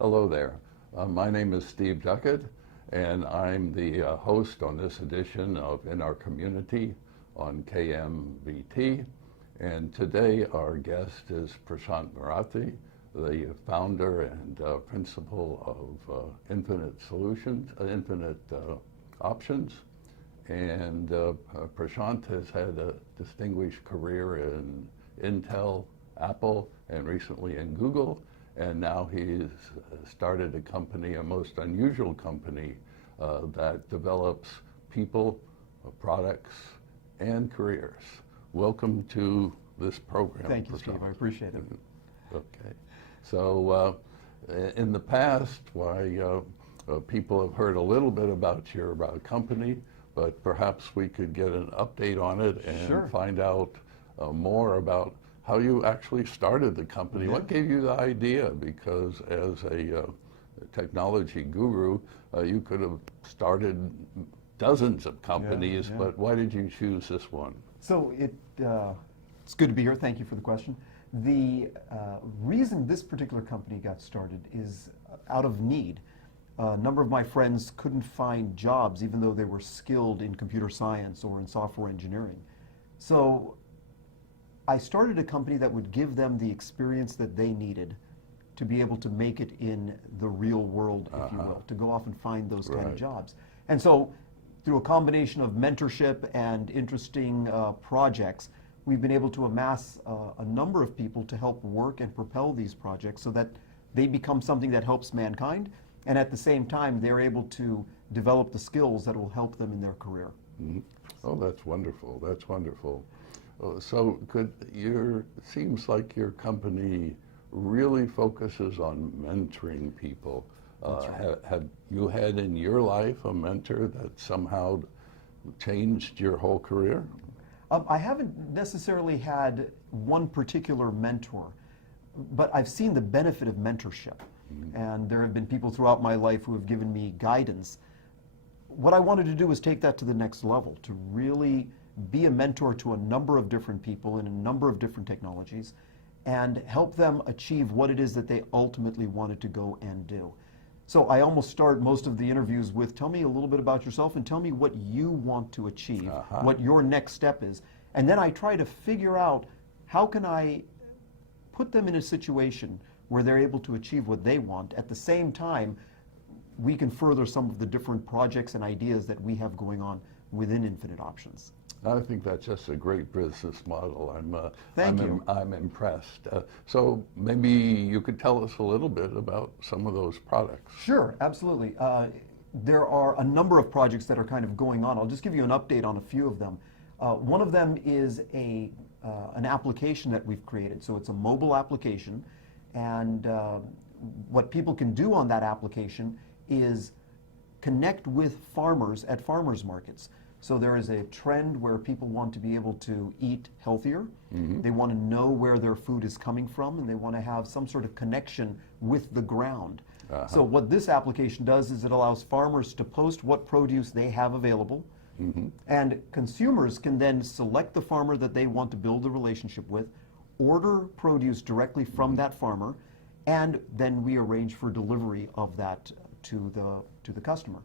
Hello there. My name is Steve Duckett, and I'm the host on this edition of In Our Community on KMVT. And today our guest is Prashant Marathay, the founder and principal of Infinite Solutions, Infinite Options. And Prashant has had a distinguished career in Intel, Apple, and recently in Google. And now he's started a company, a most unusual company, that develops people, products, and careers. Welcome to this program. Thank you, Steve. I appreciate it. Okay. So in the past, people have heard a little bit about your company, but perhaps we could get an update on it and find out more about how you actually started the company. What gave you the idea? Because as a technology guru, you could have started dozens of companies, but why did you choose this one? So it's good to be here. Thank you for the question. The reason this particular company got started is out of need. A number of my friends couldn't find jobs even though they were skilled in computer science or in software engineering. So I started a company that would give them the experience that they needed to be able to make it in the real world, if you will, to go off and find those kind of jobs. And so through a combination of mentorship and interesting projects, we've been able to amass a number of people to help work and propel these projects so that they become something that helps mankind, and at the same time they're able to develop the skills that will help them in their career. Mm-hmm. Oh, that's wonderful. That's wonderful. So seems like your company really focuses on mentoring people. Have you had in your life a mentor that somehow changed your whole career? I haven't necessarily had one particular mentor, but I've seen the benefit of mentorship. And there have been people throughout my life who have given me guidance. What I wanted to do was take that to the next level, to really be a mentor to a number of different people in a number of different technologies and help them achieve what it is that they ultimately wanted to go and do. So I almost start most of the interviews with, tell me a little bit about yourself and tell me what you want to achieve, what your next step is. And then I try to figure out how can I put them in a situation where they're able to achieve what they want. At the same time, we can further some of the different projects and ideas that we have going on within Infinite Options. I think that's just a great business model. I'm impressed. So maybe you could tell us a little bit about some of those products. Sure, absolutely. There are a number of projects that are kind of going on. I'll just give you an update on a few of them. One of them is an application that we've created. So it's a mobile application, and what people can do on that application is connect with farmers at farmers markets. So there is a trend where people want to be able to eat healthier. They want to know where their food is coming from, and they want to have some sort of connection with the ground. So what this application does is it allows farmers to post what produce they have available, and consumers can then select the farmer that they want to build a relationship with, order produce directly from that farmer, and then we arrange for delivery of that to the customer.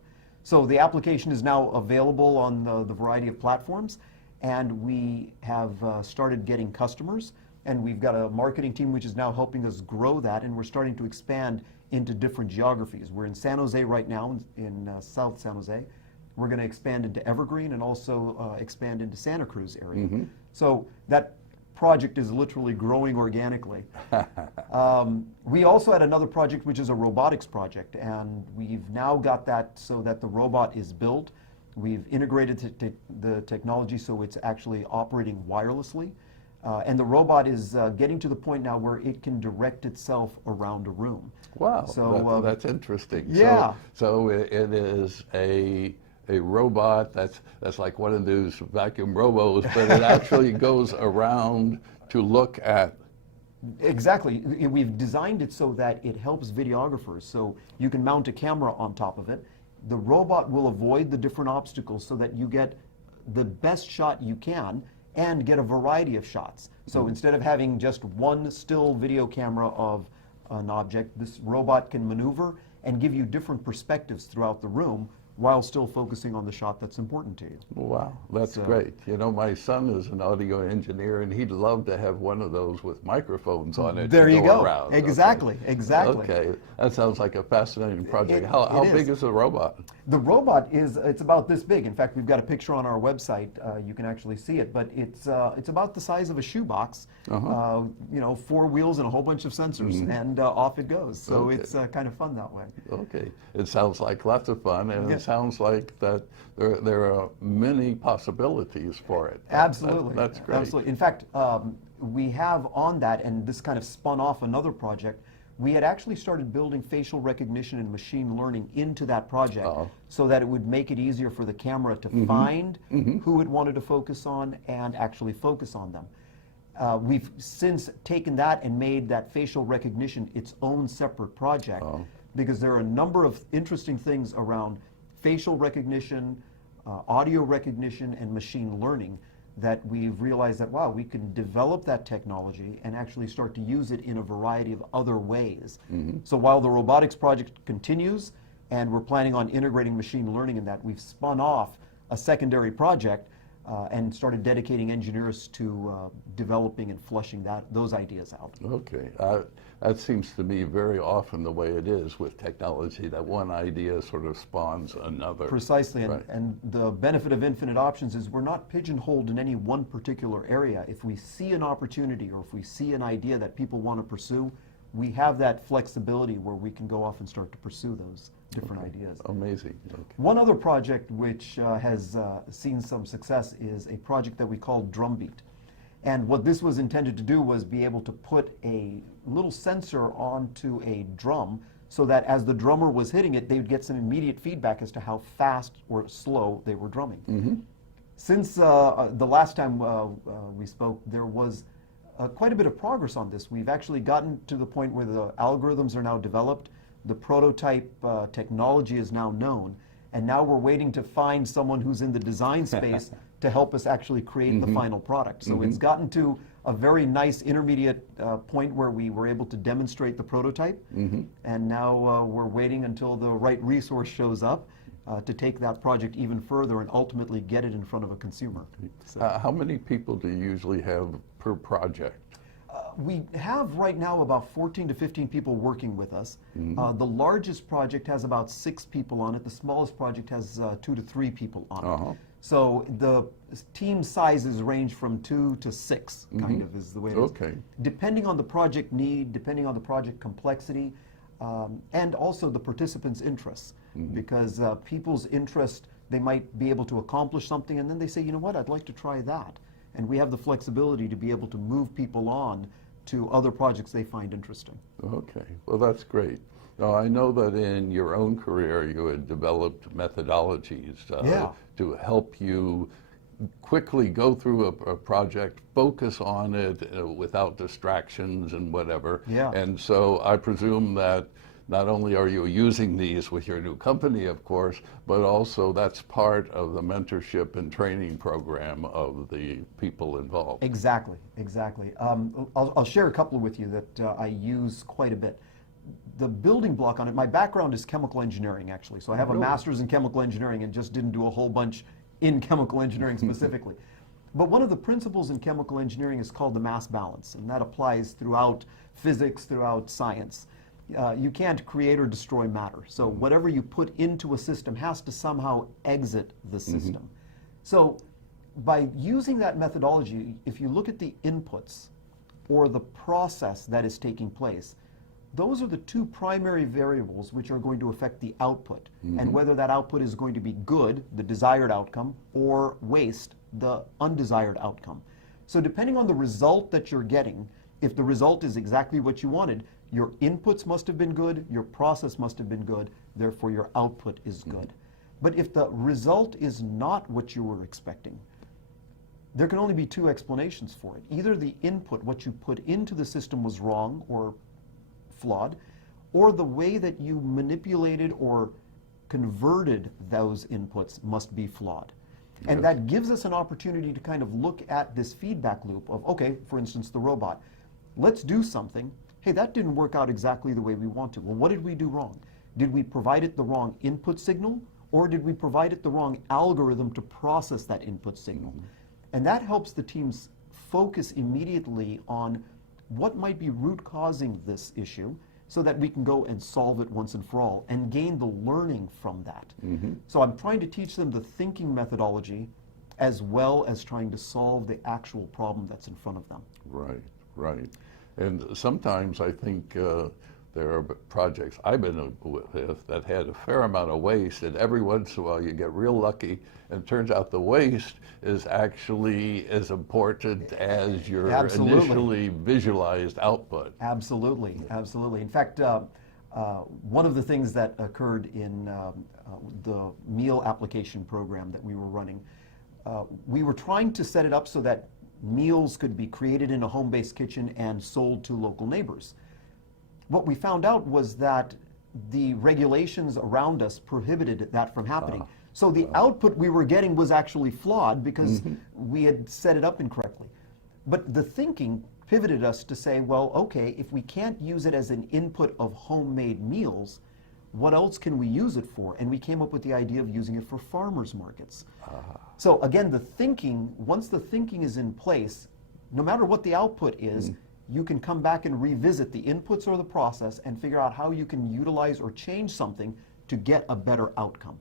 So the application is now available on the variety of platforms, and we have started getting customers, and we've got a marketing team which is now helping us grow that, and we're starting to expand into different geographies. We're in San Jose right now, in South San Jose. We're going to expand into Evergreen and also expand into Santa Cruz area. So that project is literally growing organically. We also had another project which is a robotics project, and we've now got that so that the robot is built. We've integrated the technology so it's actually operating wirelessly, and the robot is getting to the point now where it can direct itself around a room. Wow, so that's interesting. Yeah. So it is a robot that's like one of those vacuum robos, but it actually goes around to look at. Exactly. We've designed it so that it helps videographers. So you can mount a camera on top of it. The robot will avoid the different obstacles so that you get the best shot you can and get a variety of shots. So instead of having just one still video camera of an object, this robot can maneuver and give you different perspectives throughout the room while still focusing on the shot that's important to you. Wow, that's great. You know, my son is an audio engineer, and he'd love to have one of those with microphones on it. There to you go. Around. Exactly, Okay. exactly. Okay, that sounds like a fascinating project. How big is the robot? The robot it's about this big. In fact, we've got a picture on our website. You can actually see it, but it's about the size of a shoebox. You know, 4 wheels and a whole bunch of sensors, and off it goes. So it's kind of fun that way. Okay, it sounds like lots of fun, and it sounds like that there are many possibilities for it. Absolutely. That's great. Absolutely. In fact, we have on that, and this kind of spun off another project, we had actually started building facial recognition and machine learning into that project so that it would make it easier for the camera to find who it wanted to focus on and actually focus on them. We've since taken that and made that facial recognition its own separate project because there are a number of interesting things around facial recognition, audio recognition, and machine learning that we've realized that, wow, we can develop that technology and actually start to use it in a variety of other ways. So while the robotics project continues and we're planning on integrating machine learning in that, we've spun off a secondary project and started dedicating engineers to developing and fleshing those ideas out. Okay, that seems to me very often the way it is with technology, that one idea sort of spawns another. Precisely, and the benefit of infinite options is we're not pigeonholed in any one particular area. If we see an opportunity or if we see an idea that people want to pursue, we have that flexibility where we can go off and start to pursue those different ideas. Amazing. Okay. One other project which has seen some success is a project that we call Drumbeat. And what this was intended to do was be able to put a little sensor onto a drum so that as the drummer was hitting it, they would get some immediate feedback as to how fast or slow they were drumming. Since the last time we spoke, there was quite a bit of progress on this. We've actually gotten to the point where the algorithms are now developed, the prototype technology is now known, and now we're waiting to find someone who's in the design space to help us actually create the final product. So it's gotten to a very nice intermediate point where we were able to demonstrate the prototype, and now we're waiting until the right resource shows up to take that project even further and ultimately get it in front of a consumer. So, how many people do you usually have per project? we have right now about 14 to 15 people working with us. The largest project has about 6 people on it. The smallest project has 2 to 3 people on it. So the team sizes range from 2 to 6, kind of is the way it is. Depending on the project need, depending on the project complexity, and also the participants' interests. Because people's interest, they might be able to accomplish something and then they say, you know what, I'd like to try that. And we have the flexibility to be able to move people on to other projects they find interesting. Okay, well that's great. Now I know that in your own career you had developed methodologies to help you quickly go through a project, focus on it without distractions and whatever. And so I presume that not only are you using these with your new company, of course, but also that's part of the mentorship and training program of the people involved. Exactly, exactly. I'll share a couple with you that I use quite a bit. The building block on it, my background is chemical engineering, actually. So I have a master's in chemical engineering and just didn't do a whole bunch in chemical engineering specifically. But one of the principles in chemical engineering is called the mass balance, and that applies throughout physics, throughout science. You can't create or destroy matter. So whatever you put into a system has to somehow exit the system. So by using that methodology, if you look at the inputs or the process that is taking place, those are the 2 primary variables which are going to affect the output. And whether that output is going to be good, the desired outcome, or waste, the undesired outcome. So depending on the result that you're getting, if the result is exactly what you wanted, your inputs must have been good, your process must have been good, therefore your output is good. But if the result is not what you were expecting, there can only be 2 explanations for it. Either the input, what you put into the system, was wrong or flawed, or the way that you manipulated or converted those inputs must be flawed. And that gives us an opportunity to kind of look at this feedback loop of, okay, for instance, the robot. Let's do something. hey, that didn't work out exactly the way we want to. Well, what did we do wrong? Did we provide it the wrong input signal, or did we provide it the wrong algorithm to process that input signal? And that helps the teams focus immediately on what might be root causing this issue, so that we can go and solve it once and for all and gain the learning from that. So I'm trying to teach them the thinking methodology as well as trying to solve the actual problem that's in front of them. Right, right. And sometimes I think there are projects I've been with that had a fair amount of waste, and every once in a while you get real lucky, and it turns out the waste is actually as important as your initially visualized output. Absolutely, absolutely. In fact, one of the things that occurred in the meal application program that we were running, we were trying to set it up so that meals could be created in a home-based kitchen and sold to local neighbors. What we found out was that the regulations around us prohibited that from happening. So the output we were getting was actually flawed because we had set it up incorrectly. But the thinking pivoted us to say, well, okay, if we can't use it as an input of homemade meals, what else can we use it for? And we came up with the idea of using it for farmers markets. So again, the thinking, once the thinking is in place, no matter what the output is, you can come back and revisit the inputs or the process and figure out how you can utilize or change something to get a better outcome.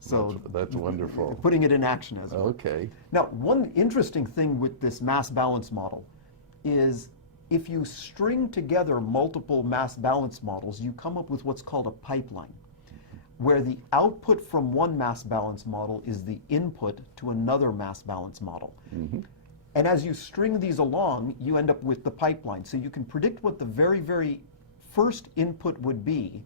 So that's wonderful. Putting it in action as well. Okay. Now, one interesting thing with this mass balance model is if you string together multiple mass balance models, you come up with what's called a pipeline, where the output from one mass balance model is the input to another mass balance model. And as you string these along, you end up with the pipeline. So you can predict what the very, very first input would be,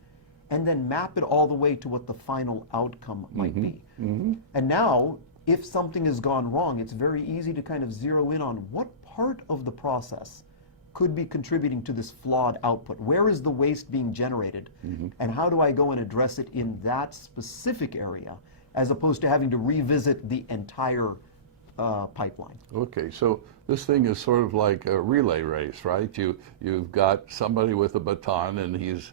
and then map it all the way to what the final outcome might be. And now, if something has gone wrong, it's very easy to kind of zero in on what part of the process could be contributing to this flawed output. Where is the waste being generated? And how do I go and address it in that specific area, as opposed to having to revisit the entire pipeline. Okay, so this thing is sort of like a relay race, right? You've got somebody with a baton, and he's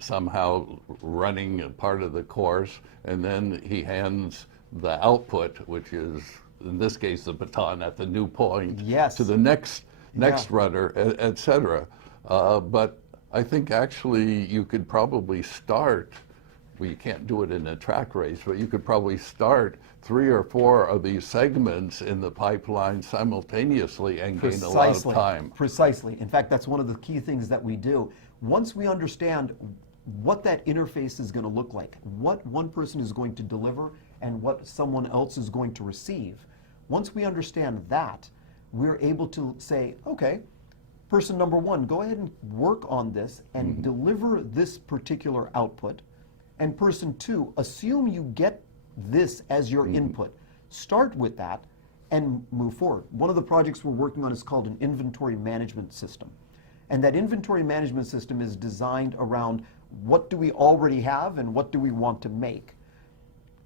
somehow running a part of the course, and then he hands the output, which is, in this case, the baton at the new point, to the next runner, et cetera. But I think actually you could probably start, well, you can't do it in a track race, but you could probably start 3 or 4 of these segments in the pipeline simultaneously and gain a lot of time. Precisely. In fact, that's one of the key things that we do. Once we understand what that interface is going to look like, what one person is going to deliver and what someone else is going to receive, once we understand that, we're able to say, okay, person number 1, go ahead and work on this and deliver this particular output. And person 2, assume you get this as your input. Start with that and move forward. One of the projects we're working on is called an inventory management system. And that inventory management system is designed around what do we already have and what do we want to make.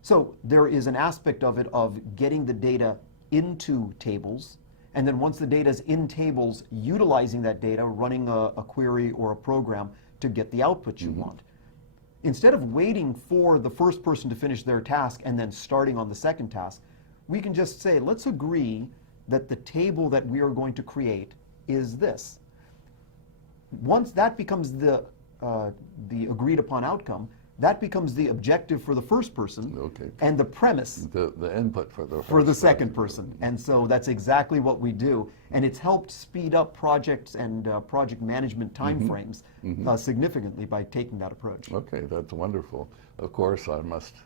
So there is an aspect of it of getting the data into tables, and then once the data is in tables, utilizing that data, running a query or a program to get the output you want. Instead of waiting for the first person to finish their task and then starting on the second task, we can just say, let's agree that the table that we are going to create is this. Once that becomes the agreed upon outcome, that becomes the objective for the first person, and the premise the input for the second person. And so that's exactly what we do, and it's helped speed up projects and project management timeframes significantly by taking that approach. Okay, that's wonderful. Of course, I must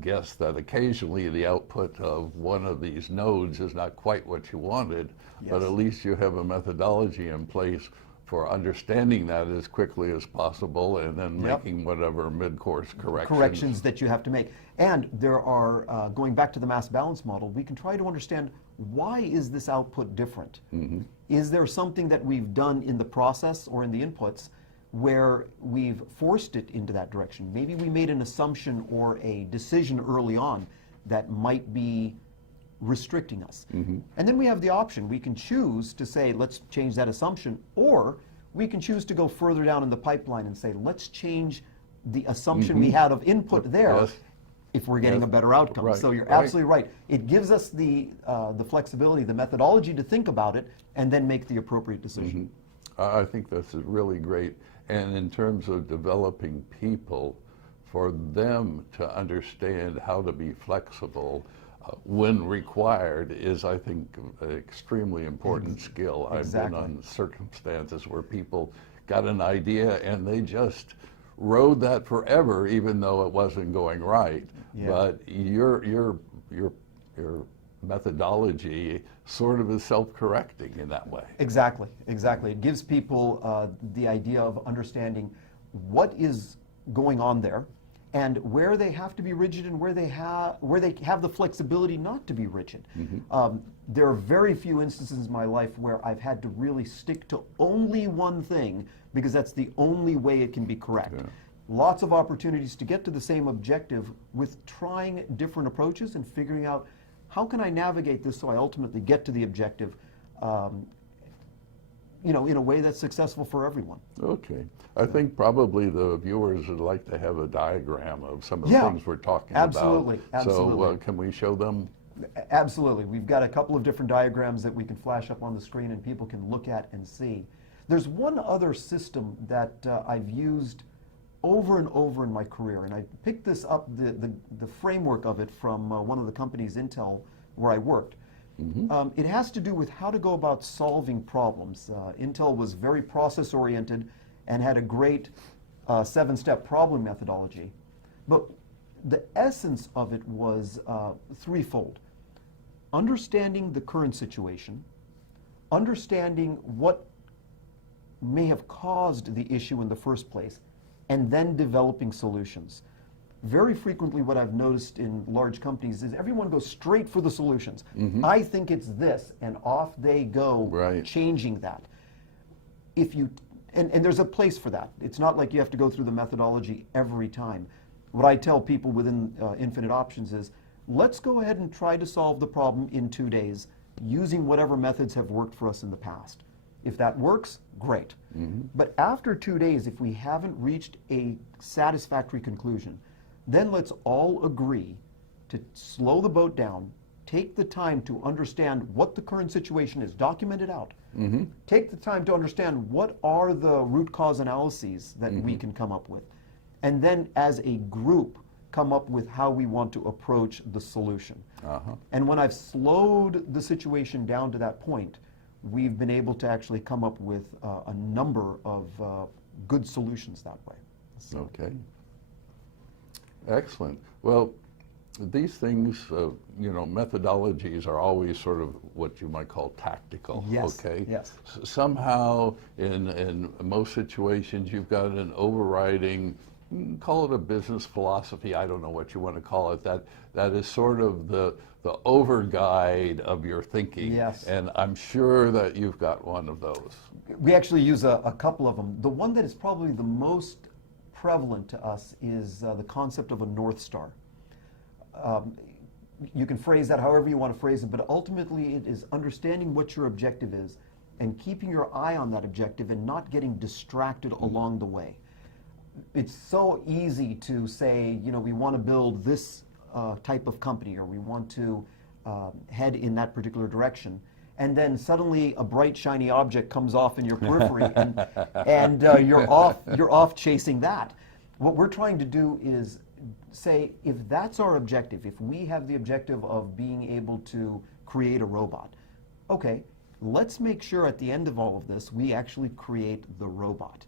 guess that occasionally the output of one of these nodes is not quite what you wanted, but at least you have a methodology in place for understanding that as quickly as possible, and then making whatever mid-course corrections that you have to make. And there are, going back to the mass balance model, we can try to understand, why is this output different? Is there something that we've done in the process or in the inputs where we've forced it into that direction? Maybe we made an assumption or a decision early on that might be restricting us. And then we have the option. We can choose to say, let's change that assumption, or we can choose to go further down in the pipeline and say, let's change the assumption we had of input there Yes. if we're getting a better outcome. Right, So you're right. absolutely right. It gives us the flexibility, the methodology to think about it and then make the appropriate decision. I think that's really great. And in terms of developing people, for them to understand how to be flexible when required is, I think, an extremely important skill. Exactly. I've been on circumstances where people got an idea and they just rode that forever, even though it wasn't going right. Yeah. But your methodology sort of is self-correcting in that way. Exactly, exactly. It gives people the idea of understanding what is going on there and where they have to be rigid and where they have the flexibility not to be rigid. There are very few instances in my life where I've had to really stick to only one thing because that's the only way it can be correct. Yeah. Lots of opportunities to get to the same objective with trying different approaches and figuring out how can I navigate this so I ultimately get to the objective in a way that's successful for everyone. Okay. I think probably the viewers would like to have a diagram of some of the Yeah, things we're talking absolutely, about. So absolutely. can we show them? Absolutely. We've got a couple of different diagrams that we can flash up on the screen and people can look at and see. There's one other system that I've used over and over in my career, and I picked this up, the framework of it from one of the companies, Intel, where I worked. It has to do with how to go about solving problems. Intel was very process-oriented and had a great 7-step problem methodology. But the essence of it was threefold. Understanding the current situation, understanding what may have caused the issue in the first place, and then developing solutions. Very frequently what I've noticed in large companies is everyone goes straight for the solutions. I think it's this, and off they go, Right. changing that. And there's a place for that. It's not like you have to go through the methodology every time. What I tell people within Infinite Options is, let's go ahead and try to solve the problem in 2 days using whatever methods have worked for us in the past. If that works, great. But after 2 days, if we haven't reached a satisfactory conclusion, then let's all agree to slow the boat down, take the time to understand what the current situation is, document it out. Take the time to understand what are the root cause analyses that we can come up with. And then as a group, come up with how we want to approach the solution. And when I've slowed the situation down to that point, we've been able to actually come up with a number of good solutions that way. So. Okay. Excellent. Well, these things, methodologies are always sort of what you might call tactical. Yes, Okay. yes. Somehow, in most situations, you've got an overriding, call it a business philosophy. I don't know what you want to call it. That is sort of the overguide of your thinking. Yes. And I'm sure that you've got one of those. We actually use a couple of them. The one that is probably the most prevalent to us is the concept of a North Star. You can phrase that however you want to phrase it, but ultimately it is understanding what your objective is and keeping your eye on that objective and not getting distracted along the way. It's so easy to say, we want to build this type of company, or we want to head in that particular direction. And then suddenly a bright, shiny object comes off in your periphery, and you're off chasing that. What we're trying to do is say, if that's our objective, if we have the objective of being able to create a robot, okay, let's make sure at the end of all of this, we actually create the robot.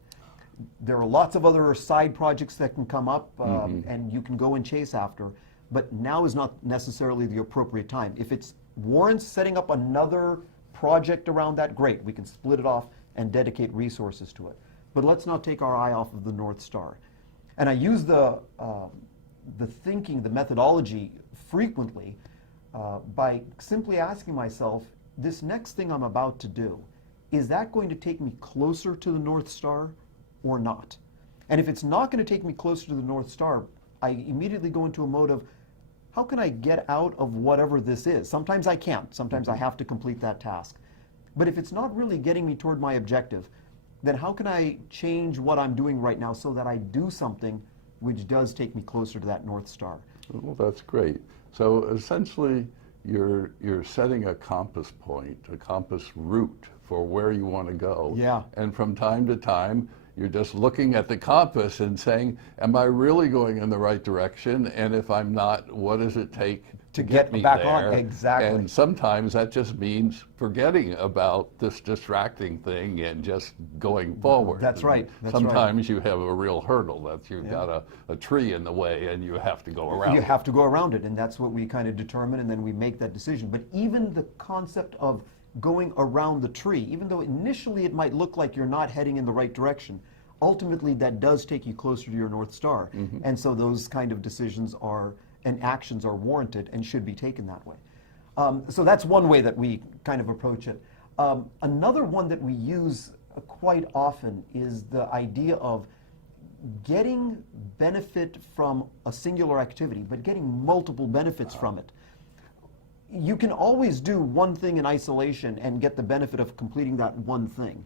There are lots of other side projects that can come up, and you can go and chase after, but now is not necessarily the appropriate time. If it warrants setting up another project around that, great, we can split it off and dedicate resources to it. But let's not take our eye off of the North Star. And I use the thinking, the methodology frequently by simply asking myself, this next thing I'm about to do, is that going to take me closer to the North Star or not? And if it's not going to take me closer to the North Star, I immediately go into a mode of, how can I get out of whatever this is? Sometimes I can't. Sometimes I have to complete that task. But if it's not really getting me toward my objective, then how can I change what I'm doing right now so that I do something which does take me closer to that North Star? Well, that's great. So essentially, you're setting a compass point, a compass route for where you want to go. Yeah. And from time to time, you're just looking at the compass and saying, am I really going in the right direction? And if I'm not, what does it take to get me back there? on? Exactly. And sometimes that just means forgetting about this distracting thing and just going forward. That's right. That's sometimes you have a real hurdle that you've got a tree in the way and you have to go around You it. have to go around it, and that's what we kind of determine, and then we make that decision. But even the concept of going around the tree, even though initially it might look like you're not heading in the right direction, ultimately that does take you closer to your North Star. And so those kind of decisions are and actions are warranted and should be taken that way. So that's one way that we kind of approach it. Another one that we use quite often is the idea of getting benefit from a singular activity, but getting multiple benefits from it. You can always do one thing in isolation and get the benefit of completing that one thing.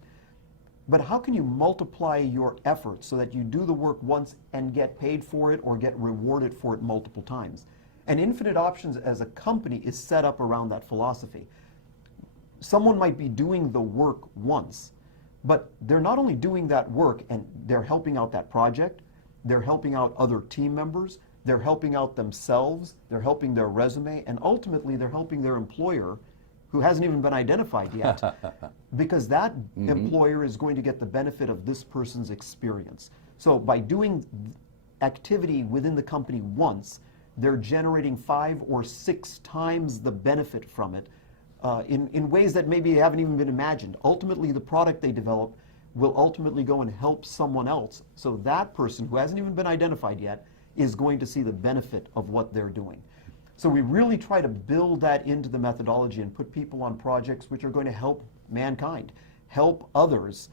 But how can you multiply your efforts so that you do the work once and get paid for it or get rewarded for it multiple times? And Infinite Options as a company is set up around that philosophy. Someone might be doing the work once, but they're not only doing that work and they're helping out that project, they're helping out other team members, they're helping out themselves, they're helping their resume, and ultimately they're helping their employer, who hasn't even been identified yet, because that employer is going to get the benefit of this person's experience. So by doing activity within the company once, they're generating 5 or 6 times the benefit from it in ways that maybe haven't even been imagined. Ultimately, the product they develop will ultimately go and help someone else. So that person, who hasn't even been identified yet, is going to see the benefit of what they're doing. So we really try to build that into the methodology and put people on projects which are going to help mankind, help others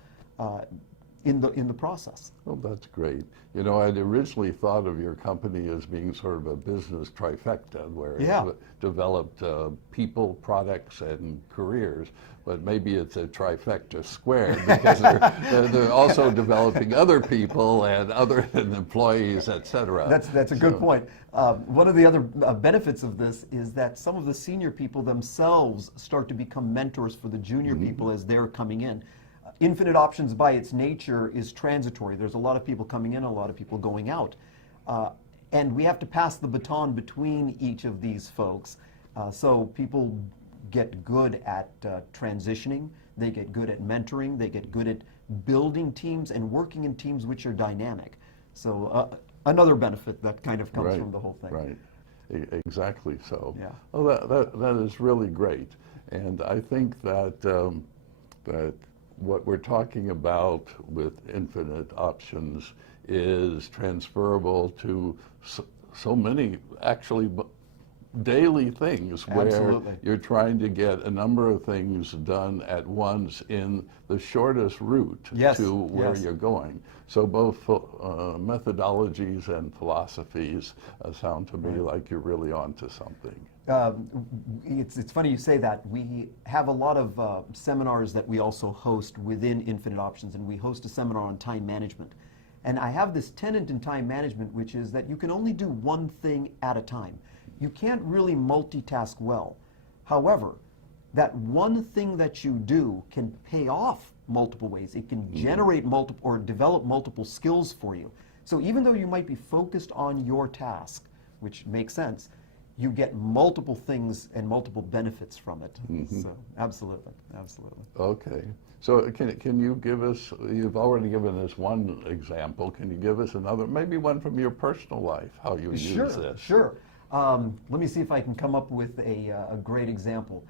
in the process. Well, that's great. You know, I'd originally thought of your company as being sort of a business trifecta, where it developed people, products, and careers. But maybe it's a trifecta squared, because they're also developing other people and other employees, et cetera. That's a good point. One of the other benefits of this is that some of the senior people themselves start to become mentors for the junior people as they're coming in. Infinite Options by its nature is transitory. There's a lot of people coming in, a lot of people going out. And we have to pass the baton between each of these folks. So people get good at transitioning, they get good at mentoring, they get good at building teams and working in teams which are dynamic. So another benefit that kind of comes from the whole thing. Right, exactly so. Yeah. Well, that is really great. And I think that, that what we're talking about with Infinite Options is transferable to so many, actually, daily things where you're trying to get a number of things done at once in the shortest route to where you're going. So both methodologies and philosophies sound to me like you're really onto something. It's funny you say that. We have a lot of seminars that we also host within Infinite Options, and we host a seminar on time management. And I have this tenet in time management, which is that you can only do one thing at a time. You can't really multitask well. However, that one thing that you do can pay off multiple ways. It can generate multiple or develop multiple skills for you. So even though you might be focused on your task, which makes sense, you get multiple things and multiple benefits from it. So absolutely, absolutely. Okay. So can you give us, you've already given us one example, can you give us another, maybe one from your personal life, how you use this? Sure. Let me see if I can come up with a great example.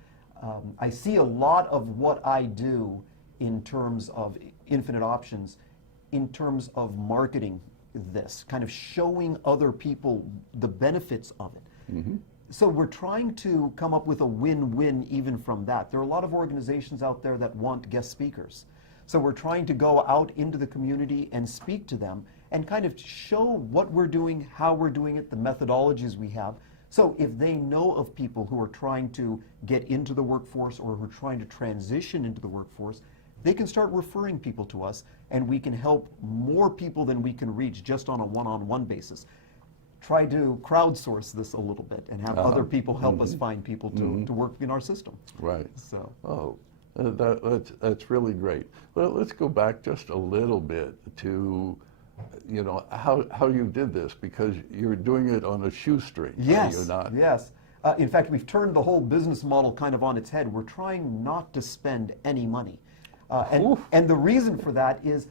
I see a lot of what I do in terms of Infinite Options, in terms of marketing this, kind of showing other people the benefits of it. So we're trying to come up with a win-win even from that. There are a lot of organizations out there that want guest speakers. So we're trying to go out into the community and speak to them and kind of show what we're doing, how we're doing it, the methodologies we have. So if they know of people who are trying to get into the workforce or who are trying to transition into the workforce, they can start referring people to us, and we can help more people than we can reach just on a one-on-one basis. Try to crowdsource this a little bit and have other people help us find people to work in our system. Right. So. Oh, that's really great. Well, let's go back just a little bit to, you know, how you did this, because you're doing it on a shoestring. Yes. Are you not? Yes. In fact, we've turned the whole business model kind of on its head. We're trying not to spend any money. And the reason for that is,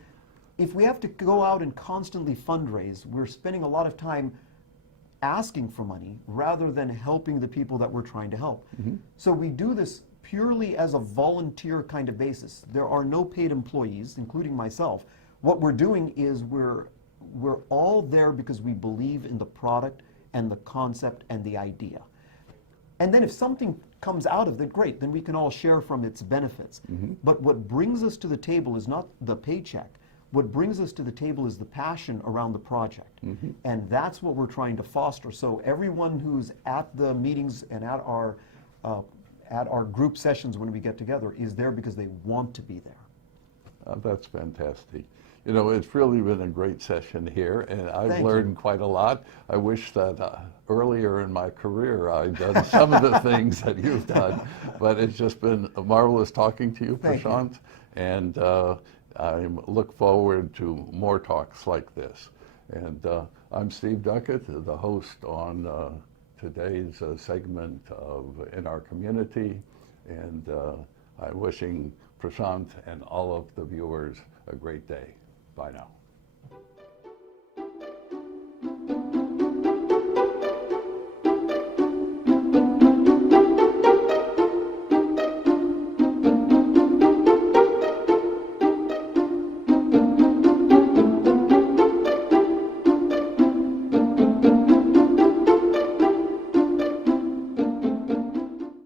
if we have to go out and constantly fundraise, we're spending a lot of time asking for money rather than helping the people that we're trying to help. So we do this purely as a volunteer kind of basis. There are no paid employees, including myself. What we're doing is we're all there because we believe in the product and the concept and the idea. And then if something comes out of it, great, then we can all share from its benefits. But what brings us to the table is not the paycheck. What brings us to the table is the passion around the project. And that's what we're trying to foster. So everyone who's at the meetings and at our group sessions when we get together is there because they want to be there. That's fantastic. You know, it's really been a great session here, and I've Thank learned you. quite a lot. I wish that earlier in my career I'd done some of the things that you've done, but it's just been marvelous talking to you, Thank you. Prashant, and I look forward to more talks like this. And I'm Steve Duckett, the host on today's segment of In Our Community, and I'm wishing Prashant and all of the viewers a great day. Bye now.